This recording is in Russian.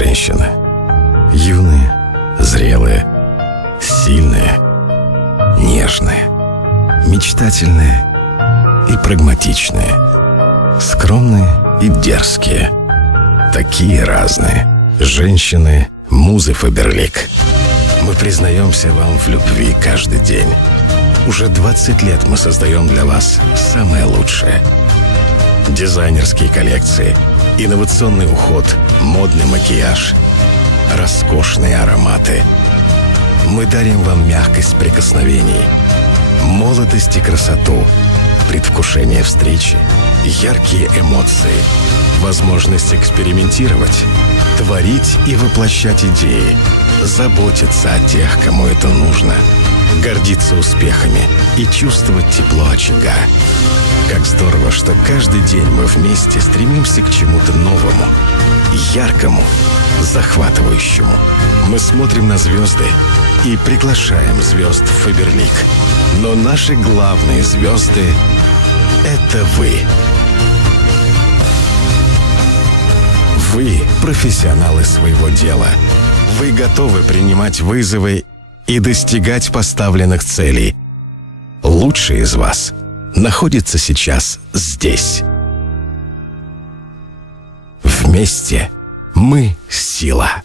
женщины. Юные, зрелые, сильные, нежные, мечтательные и прагматичные, скромные и дерзкие. Такие разные. Женщины музы Фаберлик. Мы признаемся вам в любви каждый день. Уже 20 лет мы создаем для вас самое лучшее. Дизайнерские коллекции, инновационный уход, модный макияж, роскошные ароматы. Мы дарим вам мягкость прикосновений, молодость и красоту, предвкушение встречи, яркие эмоции, возможность экспериментировать, творить и воплощать идеи, заботиться о тех, кому это нужно, гордиться успехами и чувствовать тепло очага. Как здорово, что каждый день мы вместе стремимся к чему-то новому, яркому, захватывающему. Мы смотрим на звезды и приглашаем звезд в Фаберлик. Но наши главные звезды — это вы. Вы — профессионалы своего дела. Вы готовы принимать вызовы и достигать поставленных целей. Лучшие из вас находится сейчас здесь. Вместе мы — сила.